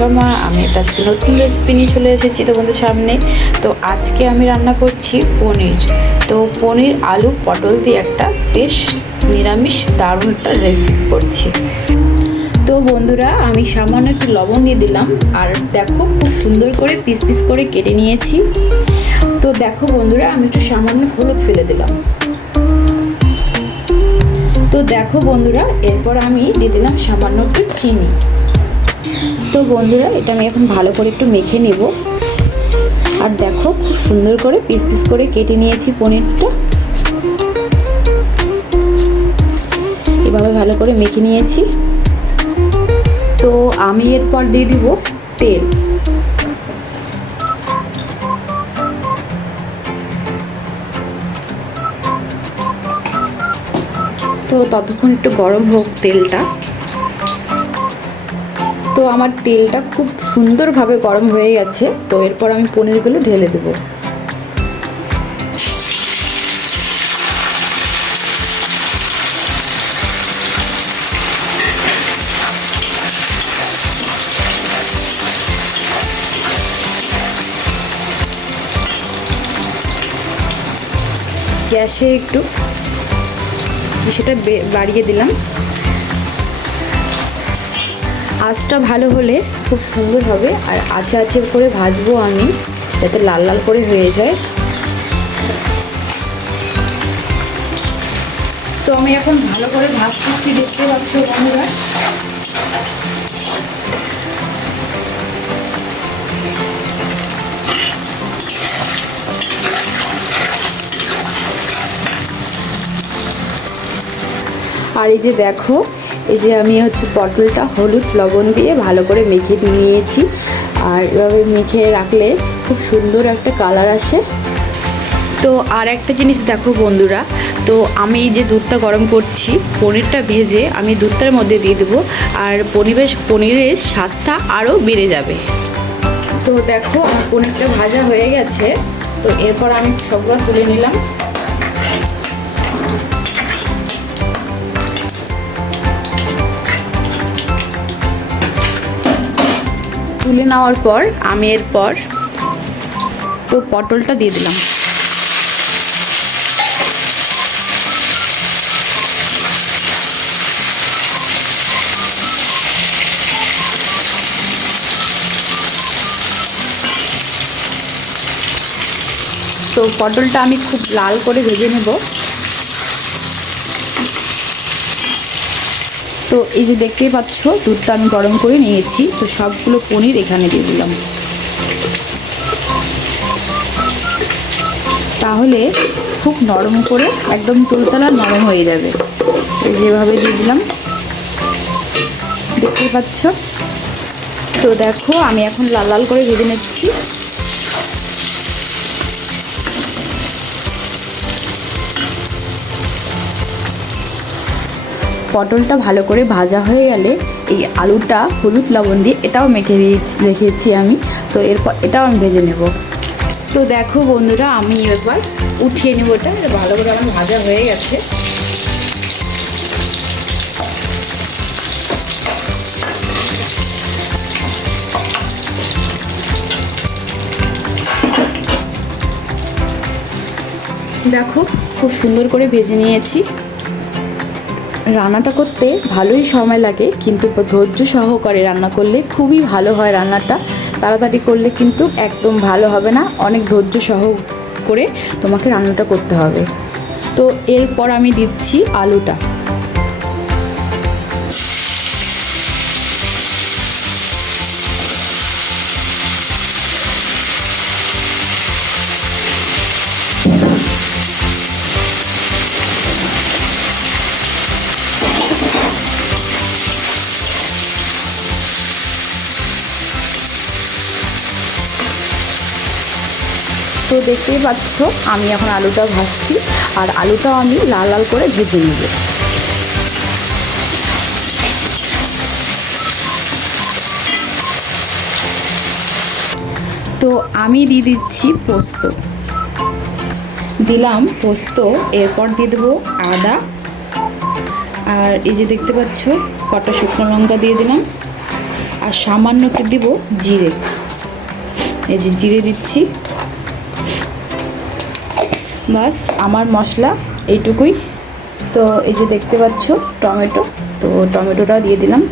শমা। আমি একটা আজকে নতুন রেসিপি নিয়ে চলে এসেছি তোমাদের সামনে। তো আজকে আমি রান্না করছি পনির। তো পনির আলু পটল দিয়ে একটা বেশ নিরামিষ দারুণ একটা রেসিপি করছি। তো বন্ধুরা, আমি সামান্য একটু লবণ দিয়ে দিলাম, আর দেখো খুব সুন্দর করে পিস পিস করে কেটে নিয়েছি। তো দেখো বন্ধুরা, আমি একটু সামান্য হলুদ ফেলে দিলাম। তো দেখো বন্ধুরা, এরপর আমি দিয়ে দিলাম সামান্য একটু চিনি। তো বন্ধুরা, এটা আমি এখন ভালো করে একটু মেখে নেব। আর দেখো খুব সুন্দর করে পিস পিস করে কেটে নিয়েছি পনিরটা। এভাবে ভালো করে মেখে নিয়েছি। তো আমি এরপর দিয়ে দিব তেল। তো ততক্ষণ একটু গরম হোক তেলটা। তো আমার তেলটা খুব সুন্দরভাবে গরম হয়ে গেছে। তো এরপর আমি পনিরগুলো ঢেলে দেব। গ্যাসে একটু সেটা বাড়িয়ে দিলাম। আঁচটা ভালো হলে খুব সুন্দর হবে। আর আঁচে আঁচে করে ভাজবো আমি, যাতে লাল লাল করে হয়ে যায়। তো আমি এখন ভালো করে ভাজতেছি, দেখতে পাচ্ছ বন্ধুরা। আর এই যে দেখো, এই যে আমি পটলটা হলুদ লবণ দিয়ে ভালো করে মেখে নিয়েছি। আর এভাবে মেখে রাখলে খুব সুন্দর একটা কালার আসে। তো আর একটা জিনিস দেখো বন্ধুরা, তো আমি যে দুধটা গরম করছি, পনিরটা ভেজে আমি দুধটার মধ্যে দিয়ে দেবো। আর পনিরের স্বাদটা আরও বেড়ে যাবে। তো দেখো আমার পনিরটা ভাজা হয়ে গেছে। তো এরপর আমি সবগুলো তুলে নিলাম। তুলে নেওয়ার পর আমি এরপর তো পটলটা দিয়ে দিলাম। তো পটলটা আমি খুব লাল করে ভেজে নেব। তো এই যে দেখতেই পাচ্ছ, দুধটা আমি গরম করে নিয়েছি। তো সবগুলো পনির এখানে দিয়ে দিলাম। তাহলে খুব নরম করে একদম তুলতলা নরম হয়ে যাবে। যেভাবে দিয়ে দিলাম, দেখতেই পাচ্ছ। তো দেখো আমি এখন লাল লাল করে ভেজে নিচ্ছি। পটলটা ভালো করে ভাজা হয়ে গেলে এই আলুটা হলুদ লবণ দিয়ে এটাও মেখে রেখেছি আমি। তো এরপর এটাও আমি ভেজে নেব। তো দেখো বন্ধুরা, আমি এবার উঠিয়ে নেব। এটা ভালো করে আমার ভাজা হয়ে গেছে। দেখো খুব সুন্দর করে ভেজে নিয়েছি। রান্নাটা করতে ভালোই সময় লাগে, কিন্তু ধৈর্য সহকারে রান্না করলে খুবই ভালো হয়। রান্নাটা তাড়াতাড়ি করলে কিন্তু একদম ভালো হবে না। অনেক ধৈর্য সহ করে তোমাকে রান্নাটা করতে হবে। তো এরপর আমি দিচ্ছি আলুটা। তো দেখতেই পাচ্ছ, আমি এখন আলুটা ভাজছি। আর আলুটাও আমি লাল লাল করে ভেজে নেব। তো আমি দিয়ে দিচ্ছি পোস্ত। দিলাম পোস্ত। এরপর দিয়ে দেবো আদা। আর এই যে দেখতে পাচ্ছ, কটা শুকনো লঙ্কা দিয়ে দিলাম। আর সামান্য একটু দিব জিরে। এই যে জিরে দিচ্ছি। বাস আমার মশলা এইটুকুই। তো এই যে দেখতে পাচ্ছ টমেটো, তো টমেটোটাও দিয়ে দিলাম।